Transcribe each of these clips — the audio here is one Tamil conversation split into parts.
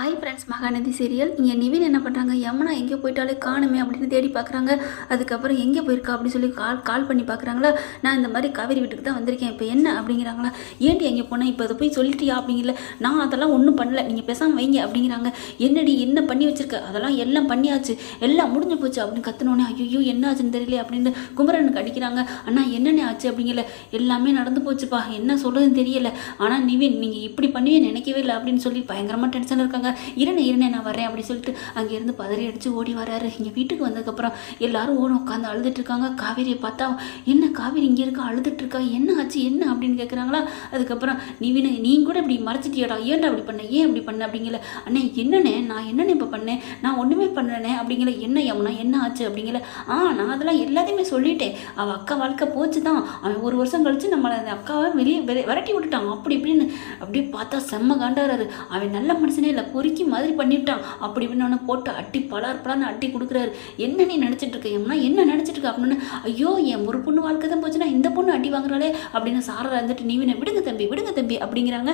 ஹாய் ஃப்ரெண்ட்ஸ் மகாநதி சீரியல் இங்கே நிவின் என்ன பண்ணுறாங்க யமுனா எங்கே போயிட்டாலே காணுமே அப்படின்னு தேடி பார்க்குறாங்க. அதுக்கப்புறம் எங்கே போயிருக்கா அப்படின்னு சொல்லி கால் கால் பண்ணி பார்க்குறாங்களா? நான் இந்த மாதிரி காவேரி வீட்டுக்கு தான் வந்திருக்கேன். இப்போ என்ன அப்படிங்கிறாங்களா? ஏன்டி எங்கே போனேன் இப்போ அதை போய் சொல்லிட்டியா அப்படிங்கல. நான் அதெல்லாம் ஒன்றும் பண்ணல. நீங்கள் பேசாமல் வைங்க அப்படிங்கிறாங்க. என்னடி என்ன பண்ணி வச்சிருக்க? அதெல்லாம் எல்லாம் பண்ணியாச்சு. எல்லாம் முடிஞ்சு போச்சு அப்படின்னு கத்துனோடனே ஐயோ என்ன ஆச்சுன்னு தெரியல அப்படின்னு குமரனுக்கு அடிக்கிறாங்க. அண்ணா என்னென்ன ஆச்சு அப்படிங்கல? எல்லாமே நடந்து போச்சுப்பா. என்ன சொல்கிறதுன்னு தெரியல. ஆனால் நிவின் நீங்கள் இப்படி பண்ணுவே நினைக்கவே இல்லை அப்படின்னு சொல்லி பயங்கரமாக டென்ஷன் இருக்காங்க. இருனே இருனே நான் வரேன் அப்படின்னு சொல்லிட்டு அங்கேருந்து பதறி அடித்து ஓடி வராரு. இங்கே வீட்டுக்கு வந்ததுக்கப்புறம் எல்லாரும் ஓடும் உட்காந்து அழுதுட்டு இருக்காங்க. காவேரியை பார்த்தா என்ன காவேரி இங்கே இருக்கா? அழுதுட்டு இருக்கா? என்ன ஆச்சு? என்ன? அப்படின்னு கேட்குறாங்களா அதுக்கப்புறம் நிவின நீ கூட இப்படி மறைச்சிட்டியாடா? ஏன்டா அப்படி பண்ண? ஏன் அப்படி பண்ண? அப்படிங்கல அண்ணே என்னண்ணே? நான் என்னண்ணே இப்போ பண்ணேன்? நான் ஒன்றுமே பண்ணனே அப்படிங்கல என்ன யமுனா என்ன ஆச்சு? அப்படிங்கல ஆ நான் அதெல்லாம் எல்லாத்தையுமே சொல்லிட்டேன். அவள் அக்கா வாழ்க்கை போச்சு தான் அவன் ஒரு வருஷம் கழிச்சு நம்மளை அந்த அக்காவை வெளியே விரட்டி விட்டுட்டான். அப்படி இப்படின்னு அப்படியே பார்த்தா செம்ம காண்டாராரு அவன் நல்ல மனுஷனே இல்லை பொறுக்கி மாதிரி பண்ணிவிட்டான் அப்படி இப்படின்னு போட்டு அட்டி பலார் பலான்னு அட்டி கொடுக்குறாரு. என்ன நீ நினச்சிட்டு இருக்க? என்ன நினச்சிட்டு இருக்க? அப்படின்னு ஐயோ என் ஒரு பொண்ணு வாழ்க்கை தான் போச்சுன்னா இந்த பொண்ணு அட்டி வாங்குறாளே அப்படின்னு சாரதா இருந்துட்டு நீ விடுங்க தம்பி விடுங்க தம்பி அப்படிங்கிறாங்க.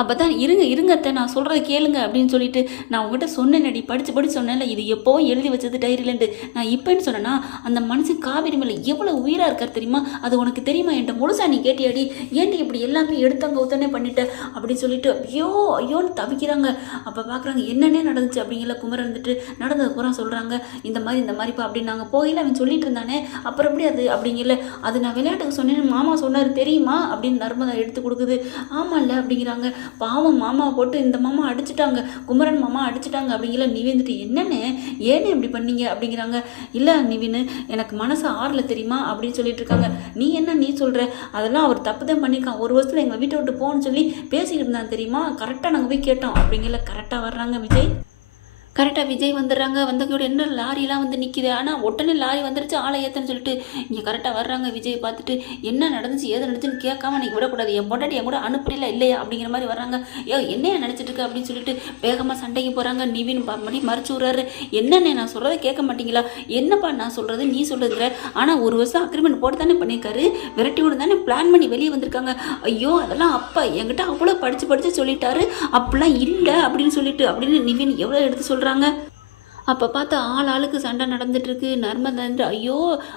அப்போ தான் இருங்க இருங்கத்தை நான் சொல்கிறத கேளுங்க அப்படின்னு சொல்லிட்டு நான் உங்ககிட்ட சொன்னேனடி. படித்து படித்து சொன்னேன்ல இது எப்போ எழுதி வச்சது டைரியிலேருந்து நான் இப்போன்னு சொன்னேன்னா அந்த மனுஷன் காவிரி மேலே எவ்வளோ உயிராக இருக்கார் தெரியுமா? அது உனக்கு தெரியுமா? என்கிட்ட முழுசா நீ கேட்டியாடி. ஏன்டி இப்படி எல்லாமே எடுத்தவங்க உத்தனே பண்ணிட்ட? அப்படின்னு சொல்லிட்டு ஐயோ ஐயோன்னு தவிக்கிறாங்க. அப்போ பார்க்குறாங்க என்னென்ன நடந்துச்சு அப்படிங்கிற குமரன் இருந்துட்டு நடந்தது பூரா சொல்கிறாங்க இந்த மாதிரி இந்த மாதிரிப்பா அப்படின்னு. நாங்கள் போகல அவன் சொல்லிட்டு இருந்தானே அப்புறம் எப்படி அது அப்படிங்கல. அது நான் விளையாட்டுக்கு சொன்னேன்னு மாமா சொன்னார் தெரியுமா? அப்படின்னு நர்மதா எடுத்து கொடுக்குது. ஆமாம்ல அப்படிங்கிறாங்க. பாவம் மாமாவை போட்டு இந்த மாமா அடிச்சிட்டாங்க குமரன் மாமா அடிச்சிட்டாங்க அப்படிங்கிற நிவேந்துட்டு என்னன்னு ஏன்னு இப்படி பண்ணீங்க அப்படிங்கிறாங்க. இல்லை நிவின் எனக்கு மனசு ஆறல தெரியுமா அப்படின்னு சொல்லிட்டு இருக்காங்க. நீ என்ன நீ சொல்கிற அதெல்லாம் அவர் தப்பு தான் பண்ணியிருக்கான். ஒரு வருஷத்தில் எங்கள் வீட்டை விட்டு போன்னு சொல்லி பேசிக்கிட்டு இருந்தான் தெரியுமா? கரெக்டாக நாங்கள் போய் கேட்டோம் அப்படிங்கிற கரெக்டாக வர்றாங்க விஜய்? கரெக்டாக விஜய் வந்துடுறாங்க வந்தக்கூட என்ன லாரிலாம் வந்து நிற்கிது ஆனால் உடனே லாரி வந்துருச்சு ஆளை ஏற்றுன்னு சொல்லிட்டு இங்கே கரெக்டாக வர்றாங்க விஜய் பார்த்துட்டு. என்ன நடந்துச்சு ஏது நடந்துச்சுன்னு கேட்காம நீங்கள் விடக்கூடாது. என் பொண்டாட்டி என் கூட அனுப்புறீல இல்லையா? அப்படிங்கிற மாதிரி வர்றாங்க. ஏ என்னையா நினச்சிட்டு இருக்கு அப்படின்னு சொல்லிட்டு வேகமாக சண்டைக்கு போகிறாங்க நிவின் ப- மறுபடி மறைச்சு விட்றாரு. என்னண்ணே நான் சொல்கிறத கேட்க மாட்டீங்களா? என்னப்பா நான் சொல்கிறது நீ சொல்லுங்கிற ஆனால் ஒரு வருஷம் அக்ரிமெண்ட் போட்டு தானே பண்ணியிருக்காரு. விரட்டி விட தானே பிளான் பண்ணி வெளியே வந்திருக்காங்க. ஐயோ அதெல்லாம் அப்பா என்கிட்ட அவ்வளோ படித்து படித்து சொல்லிட்டாரு. அப்படிலாம் இல்லை அப்படின்னு சொல்லிட்டு அப்படின்னு நிவின் எவ்வளோ எடுத்து சொல்கிறாங்க சொல்கிறாங்க அப்போ பார்த்தா ஆள் ஆளுக்கு சண்டை நடந்துட்டுருக்கு. இருக்கு ஐயோ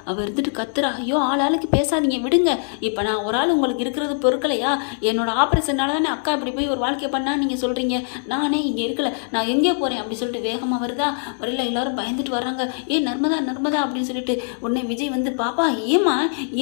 அவர் இருந்துட்டு கத்துறா. ஐயோ ஆள் ஆளுக்கு பேசாதீங்க விடுங்க. இப்போ நான் ஒரு ஆள் உங்களுக்கு இருக்கிறது பொறுக்கலையா? என்னோட ஆப்ரேஷனால தானே அக்கா இப்படி போய் ஒரு வாழ்க்கை பண்ணா நீங்கள் சொல்கிறீங்க நானே இங்கே இருக்கல. நான் எங்கே போகிறேன் அப்படி சொல்லிட்டு வேகமாக வருதா. வரையில் எல்லாரும் பயந்துட்டு வர்றாங்க. ஏ நர்மதா நர்மதா அப்படின்னு சொல்லிட்டு உடனே விஜய் வந்து பாப்பா ஏம்மா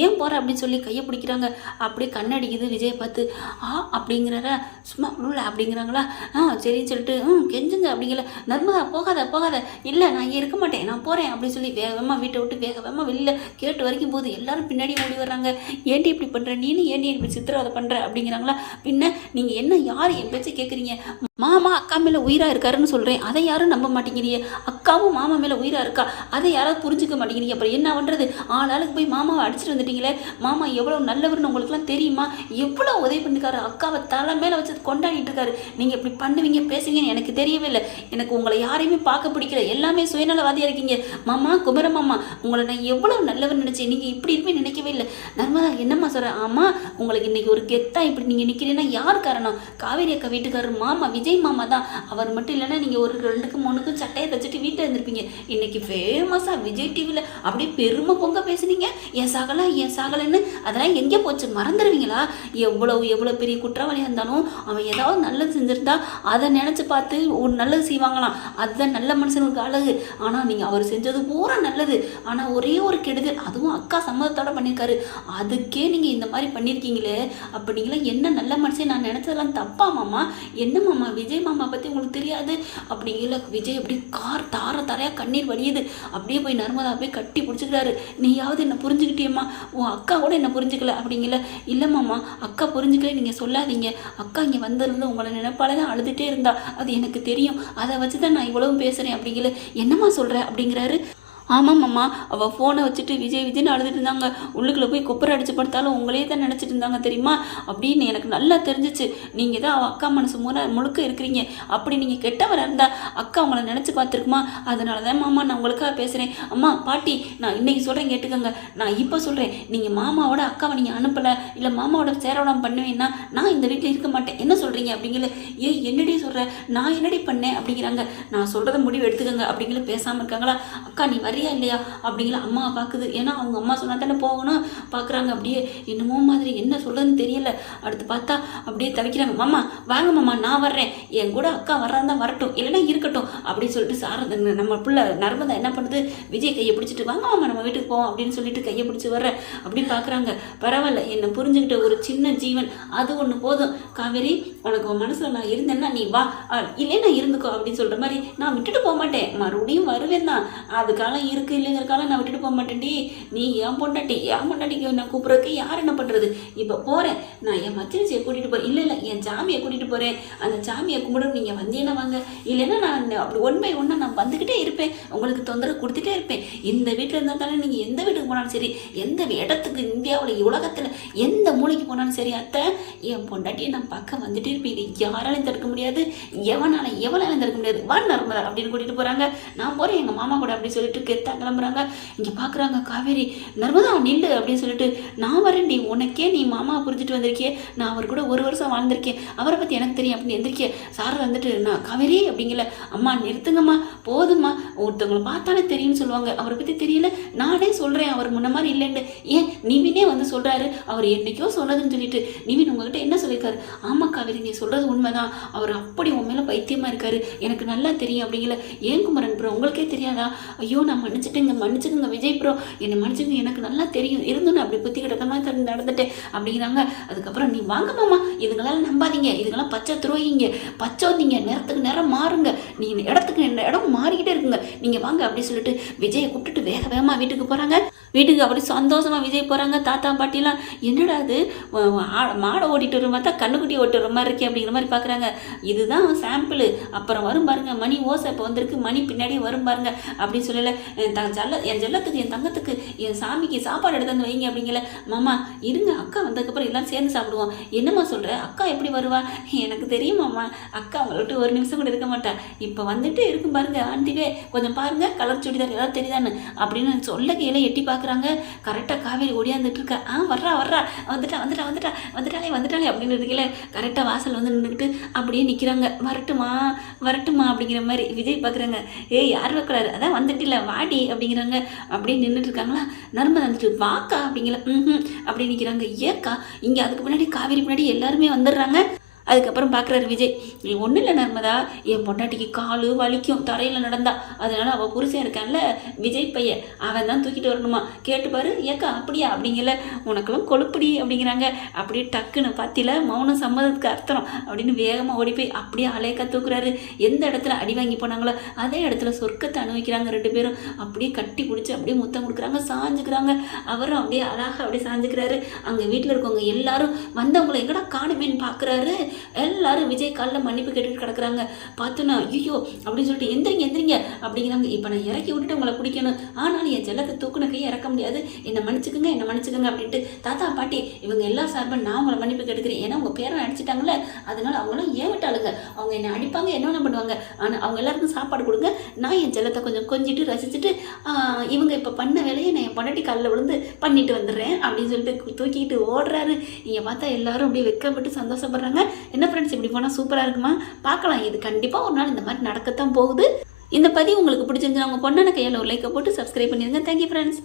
ஏன் போகிற அப்படின்னு சொல்லி கையை பிடிக்கிறாங்க. அப்படியே கண்ணடிக்குது விஜய் பார்த்து. ஆ அப்படிங்கிறாரா? சும்மா உள்ள அப்படிங்கிறாங்களா? ஆ சரின்னு சொல்லிட்டு ம் கெஞ்சுங்க அப்படிங்கிற நர்மதா போகாத போகாத. இல்லை நான் இருக்க மாட்டேன். நான் போகிறேன் அப்படின்னு சொல்லி வேகமாக வீட்டை விட்டு வேக வேகமாக வெளியில் கேட்டு வரைக்கும் போது எல்லாரும் பின்னாடி ஓடி வர்றாங்க. ஏன்டி இப்படி பண்ணுற நீனு ஏன்டி இப்படி சித்திரவதை பண்ணுற அப்படிங்கிறாங்களா? பின்ன நீங்கள் என்ன யார் என் பேச்சை கேட்குறீங்க மாமா அக்கா மேலே உயிராக இருக்காருன்னு சொல்கிறேன் அதை யாரும் நம்ப மாட்டேங்கிறீங்க அக்காவும் மாமா மேலே உயிராக இருக்கா? அதை யாராவது புரிஞ்சுக்க மாட்டேங்கிறீங்க அப்புறம் என்ன பண்ணுறது ஆளாளுக்கு போய் மாமாவை அடிச்சிட்டு வந்துட்டீங்களே? மாமா எவ்வளோ நல்லவர்னு உங்களுக்குலாம் தெரியுமா? எவ்வளோ உதவி பண்ணிருக்காரு? அக்காவை தலை மேலே வச்சு கொண்டாடிட்டு இருக்காரு. நீங்கள் இப்படி பண்ணுவீங்க பேசுவீங்கன்னு எனக்கு தெரியவே இல்லை. எனக்கு உங்களை யாரையுமே பார்க்க பிடிக்கல. எல்லாமே சுயநலவாதியாக இருக்கீங்க. மாமா குமரமாமா உங்களை நான் எவ்வளோ நல்லவர் நினச்சேன். நீங்கள் இப்படி இருப்பேன் நினைக்கவே இல்லை. நர்மதா என்னம்மா சொல்கிறேன் ஆமாம் உங்களுக்கு இன்னைக்கு ஒரு கெத்தா இப்படி நீங்கள் நிற்கிறீங்கன்னா யார் காரணம்? காவேரி அக்கா வீட்டுக்காரர் மாமா விஜய் மாமா தான். அவர் மட்டும் இல்லைன்னா நீங்கள் ஒரு ரெண்டுக்கு மூணுக்கும் சட்டையை தச்சுட்டு வீட்டில் இருந்திருப்பீங்க. இன்னைக்கு ஃபேமஸாக விஜய் டிவியில் அப்படியே பெருமை பொங்க பேசுனீங்க. என் சகலை என் சாகலைன்னு. அதெல்லாம் எங்கே போச்சு? மறந்துடுவீங்களா? எவ்வளவு எவ்வளோ பெரிய குற்றவாளியாக இருந்தாலும் அவன் ஏதாவது நல்லது செஞ்சுருந்தா அதை நினச்சி பார்த்து ஒரு நல்லது செய்வாங்களாம். அதுதான் நல்ல மனுஷன் அவனுக்கு அழகு. ஆனால் நீங்கள் அவர் செஞ்சது பூரா நல்லது. ஆனால் ஒரே ஒரு கெடுதல் அதுவும் அக்கா சம்மதத்தோட பண்ணியிருக்காரு. அதுக்கே நீங்கள் இந்த மாதிரி பண்ணியிருக்கீங்களே? அப்போ நீங்களாம் என்ன நல்ல மனுஷன்? நான் நினச்சதெல்லாம் தப்பா மாமா? என்ன மாமா? விஜய் மாமா பற்றி உங்களுக்கு தெரியாது? அப்படிங்கல விஜய் அப்படி கார் தார தாரையாக கண்ணீர் வடியுது. அப்படியே போய் நர்மதா போய் கட்டி பிடிச்சிக்கிறாரு. நீயாவது என்ன புரிஞ்சுக்கிட்டியம்மா? உன் அக்கா கூட என்ன புரிஞ்சுக்கல. அப்படிங்கல. இல்லை மாமா. அக்கா புரிஞ்சுக்கல நீங்கள் சொல்லாதீங்க. அக்கா இங்கே வந்திருந்து உங்களை நினைப்பால தான் அழுதுகிட்டே இருந்தா. அது எனக்கு தெரியும். அதை வச்சு தான் நான் இவ்வளவும் பேசுகிறேன் முடியல என்னம்மா சொல்கிற அப்படிங்கிறாரு. ஆமாம் அம்மா அவள் ஃபோனை வச்சுட்டு விஜய் விஜய்னு அழுதுட்டு இருந்தாங்க. உள்ளுக்குள்ளே போய் குப்பரை அடிச்சு படுத்தாலும் உங்களே தான் நினச்சிட்டு இருந்தாங்க தெரியுமா? அப்படின்னு எனக்கு நல்லா தெரிஞ்சிச்சு. நீங்கள் தான் அவள் அக்கா மனசு முறை முழுக்க இருக்கிறீங்க. அப்படி நீங்கள் கெட்டவராக இருந்தால் அக்கா உங்களை நினச்சி பார்த்துருக்குமா? அதனால தான் மாமா நான் உங்களுக்காக பேசுகிறேன் அம்மா பாட்டி நான் இன்றைக்கி சொல்கிறேன் கேட்டுக்கோங்க. நான் இப்போ சொல்கிறேன் நீங்கள் மாமாவோட அக்காவை நீங்கள் அனுப்பலை. இல்லை மாமாவோட சேரவிடாம பண்ணுவேன்னா நான் இந்த வீட்டில் இருக்க மாட்டேன். என்ன சொல்கிறீங்க அப்படிங்கிற ஏ என்னடி சொல்கிற நான் என்னடி பண்ணேன் அப்படிங்கிறாங்க. நான் சொல்கிறத முடிவு எடுத்துக்கோங்க அப்படிங்கிற பேசாமல் இருக்காங்களா? அக்கா நீ சரியா இல்லையா அப்படிங்கிற அம்மா பார்க்குது. ஏன்னா அவங்க அம்மா சொன்னா தானே போகணும். பார்க்குறாங்க. அப்படியே என்னமோ மாதிரி என்ன சொல்கிறதுன்னு தெரியல. அடுத்து பார்த்தா அப்படியே தவிக்கிறாங்க. மாமா வாங்க மாமா நான் வர்றேன். என் கூட அக்கா வர்றாருந்தா வரட்டும். இல்லைன்னா இருக்கட்டும். அப்படின்னு சொல்லிட்டு சாரத நம்ம பிள்ளை நர்மதா என்ன பண்ணுது? விஜய் கையை பிடிச்சிட்டு வாங்க மாமா நம்ம வீட்டுக்கு போவோம். அப்படின்னு சொல்லிட்டு கையை பிடிச்சி வர்றேன் அப்படி பார்க்குறாங்க. பரவாயில்ல. என்னை புரிஞ்சுக்கிட்ட ஒரு சின்ன ஜீவன். அது ஒன்று போதும். காவேரி உனக்கு உன் மனசில் நான் இருந்தேன்னா நீ வா. இல்லை இல்லைன்னா இருந்துக்கோ அப்படின்னு சொல்கிற மாதிரி நான் விட்டுட்டு போக மாட்டேன். மறுபடியும் வருவேன் தான். அதுக்காக காலம் இருக்குது இல்லைங்கிறக்கால நான் விட்டுட்டு போக மாட்டேன்டி. நீ என் பொண்டாட்டி என் பொண்டாட்டிக்கு நான் கூப்பிட்றதுக்கு யார் என்ன பண்ணுறது இப்போ போகிறேன் நான் என் மச்சினிச்சியை கூட்டிகிட்டு போகிறேன் இல்லை இல்லை என் சாமியை கூட்டிகிட்டு போகிறேன் அந்த சாமியை கும்பிடும் நீங்கள் வந்தீங்கன்னா வாங்க. இல்லைன்னா நான் அப்படி ஒன் பை ஒன்னாக நான் வந்துக்கிட்டே இருப்பேன். உங்களுக்கு தொந்தரவு கொடுத்துட்டே இருப்பேன். இந்த வீட்டில் இருந்தால் தானே நீங்கள் எந்த வீட்டுக்கு போனாலும் சரி எந்த இடத்துக்கு இந்தியாவில் உலகத்தில் எந்த மூலைக்கு போனாலும் சரி அத்தை என் பொண்டாட்டியை நான் பக்கம் வந்துட்டே இருப்பேன். இது யாராலையும் தடுக்க முடியாது. எவனால எவனாலையும் தடுக்க முடியாது. வா நர்மதா அப்படின்னு கூட்டிகிட்டு போகிறாங்க நான் போகிறேன் எங்கள் மாமா கூட அப்படி சொல்லிட்டு கெத்தா கிளம்புறாங்க இங்கே பார்க்குறாங்க காவேரி நர்மதா நில்லு அப்படின்னு சொல்லிட்டு நான் வரேன் நீ உனக்கே நீ மாமாவை புரிஞ்சுட்டு வந்திருக்கியே. நான் அவர் கூட ஒரு வருஷம் வாழ்ந்திருக்கேன். அவரை பற்றி எனக்கு தெரியும் அப்படின்னு எந்திரிக்கே சார் வந்துட்டு நான் காவேரி அப்படிங்கல. அம்மா நிறுத்துங்கம்மா. போதும்மா. ஒருத்தவங்களை பார்த்தாலே தெரியும்னு சொல்லுவாங்க. அவரை பற்றி தெரியல. நானே சொல்கிறேன் அவர் முன்ன மாதிரி இல்லைன்னு. ஏன்? நிவினே வந்து சொல்கிறாரு அவர் என்னைக்கோ சொன்னதுன்னு சொல்லிட்டு நிவின் உங்ககிட்ட என்ன சொல்லியிருக்காரு? ஆமாம் காவேரி நீ சொல்கிறது உண்மைதான். அவர் அப்படி உன் மேலே பைத்தியமாக இருக்காரு. எனக்கு நல்லா தெரியும். அப்படிங்கல. ஏன் குமரன் ப்ரோ உங்களுக்கே தெரியாதா? ஐயோ நான் மன்னிச்சிட்டேங்க மன்னிச்சுக்கோங்க விஜய் ப்ரோ என்னை மன்னிச்சுங்க எனக்கு நல்லா தெரியும். இருந்தும் நான் அப்படி புத்தி கிடக்கமாக தந்து நடந்துட்டேன் அப்படிங்கிறாங்க. அதுக்கப்புறம் நீ வாங்க மாமா. இதுங்களாம் நம்பாதீங்க. இதுங்களாம் பச்சை துரோகிங்க. பச்சை வந்தீங்க. நேரத்துக்கு நேரம் மாறுங்க. நீ இடத்துக்கு என்ன இடம் மாறிக்கிட்டே இருக்குங்க. நீங்கள் வாங்க அப்படின்னு சொல்லிட்டு விஜயை கூப்பிட்டுட்டு வேக வேகமாக வீட்டுக்கு போகிறாங்க வீட்டுக்கு அப்படி சந்தோஷமாக விஜய் போகிறாங்க தாத்தா பாட்டிலாம் என்னடா அது மாடை ஓட்டிட்டு வரும் பார்த்தா கண்ணுக்குட்டி ஓட்டுற வர மாதிரி இருக்கே அப்படிங்கிற மாதிரி பார்க்குறாங்க இதுதான் சாம்பிள் அப்புறம் வரும் பாருங்க. மணி ஓசை இப்போ வந்திருக்கு. மணி பின்னாடியே வரும் பாருங்க அப்படின்னு சொல்லலை. என் த ஜல்ல என் ஜல்லத்துக்கு என் தங்கத்துக்கு என் சாமிக்கு சாப்பாடு எடுத்து வந்து வைங்க அப்படிங்கல. மாமா இருங்க அக்கா வந்ததுக்கப்புறம் எல்லாம் சேர்ந்து சாப்பிடுவோம். என்னம்மா சொல்கிற அக்கா எப்படி வருவா? எனக்கு தெரியும் மாமா. அக்கா அவங்கள விட்டு ஒரு நிமிஷம் கூட இருக்க மாட்டா. இப்போ வந்துட்டு இருக்கும் பாருங்க ஆண்டிவே. கொஞ்சம் பாருங்க கலர் சுடிதார் ஏதாவது தெரியுதான்னு. அப்படின்னு சொல்ல கீழே எட்டி பார்க்குறாங்க கரெக்டாக காவேரி ஓடியாந்துட்டு இருக்கா. ஆ வர்றா வர்றா. வந்துட்டா வந்துட்டா வந்துட்டா. வந்துட்டாலே வந்துட்டாலே அப்படின்னு இருக்கீங்களே கரெக்டாக வாசல் வந்து நின்றுக்கிட்டு அப்படியே நிற்கிறாங்க வரட்டுமா? வரட்டுமா? அப்படிங்கிற மாதிரி விஜய் பார்க்குறாங்க ஏய் யார் வைக்கிறாரு அதான் வந்துட்டில்ல வாடி அப்படிங்கிறாங்க. அப்படியே நின்றுட்டு இருக்காங்களா? நர்மதா வந்துட்டு வாக்கா அப்படிங்கிற ம் அப்படி நிற்கிறாங்க ஏக்கா இங்கே அதுக்கு முன்னாடி காவேரி முன்னாடி எல்லாருமே வந்துடுறாங்க. அதுக்கப்புறம் பார்க்குறாரு விஜய் நீ ஒன்றும் இல்லை நர்மதா என் பொண்டாட்டிக்கு காலு வலிக்கும் தரையில் நடந்தா. அதனால் அவள் புருஷன் இருக்கான்ல விஜய் பையன் அவன் தான் தூக்கிட்டு வரணுமா? கேட்டுப்பாரு ஏக்கா அப்படியா? அப்படிங்கல. உனக்கெல்லாம் கொழுப்படி அப்படிங்கிறாங்க. அப்படியே டக்குன்னு பார்த்தில மௌனம் சம்மதத்துக்கு அர்த்தம் அப்படின்னு வேகமாக ஓடி போய் அப்படியே அலையக்கா தூக்குறாரு. எந்த இடத்துல அடி வாங்கி போனாங்களோ அதே இடத்துல சொர்க்கத்தை அனுபவிக்கிறாங்க ரெண்டு பேரும். அப்படியே கட்டி பிடிச்சி அப்படியே முத்தம் கொடுக்குறாங்க சாஞ்சுக்கிறாங்க. அவரும் அப்படியே அழகாக அப்படியே சாஞ்சுக்கிறாரு. அங்கே வீட்டில் இருக்கவங்க எல்லாரும் வந்தவங்களை எங்கடா காணுமேன்னு பார்க்குறாரு எல்லாரும் விஜய் காலில் மன்னிப்பு கேட்டுட்டு கிடக்குறாங்க. பார்த்தோன்னா ஐயோ அப்படின்னு சொல்லிட்டு எந்திரிங்க எந்திரிங்க அப்படிங்கிறாங்க. இப்போ நான் இறக்கி விட்டுட்டு உங்களை பிடிக்கணும் ஆனாலும் என் செல்லத்தை தூக்குன கையை இறக்க முடியாது. என்னை மன்னிச்சுக்குங்க என்னை மன்னிச்சுக்குங்க அப்படின்ட்டு தாத்தா பாட்டி இவங்க எல்லா சார்பும் நான் உங்களை மன்னிப்பு கேட்டுக்கிறேன். ஏன்னா உங்கள் பேரை அடிச்சிட்டாங்களே அதனால அவங்களும் ஏவிட்டாளுங்க அவங்க என்னை அடிப்பாங்க என்னென்ன பண்ணுவாங்க. ஆனால் அவங்க எல்லாருக்கும் சாப்பாடு கொடுங்க. நான் என் செல்லத்தை கொஞ்சம் கொஞ்சிட்டு ரசிச்சுட்டு இவங்க இப்போ பண்ண வேலையை நான் என் பொண்டாட்டி காலில் விழுந்து பண்ணிட்டு வந்துடுறேன் அப்படின்னு சொல்லிட்டு தூக்கிட்டு ஓடுறாரு. இங்கே பார்த்தா எல்லாரும் அப்படியே வெக்கப்பட்டு சந்தோஷப்படுறாங்க. என்ன ஃப்ரெண்ட்ஸ் இப்படி போனால் சூப்பராக இருக்குமா? பார்க்கலாம். இது கண்டிப்பாக ஒரு நாள் இந்த மாதிரி நடக்கத்தான் போகுது. இந்த பதிவு உங்களுக்கு பிடிச்சிருந்துச்சு உங்கள் பொண்ணான கையில் ஒரு லைக்கை போட்டு சப்ஸ்கிரைப் பண்ணிடுங்க தேங்க்யூ ஃப்ரெண்ட்ஸ்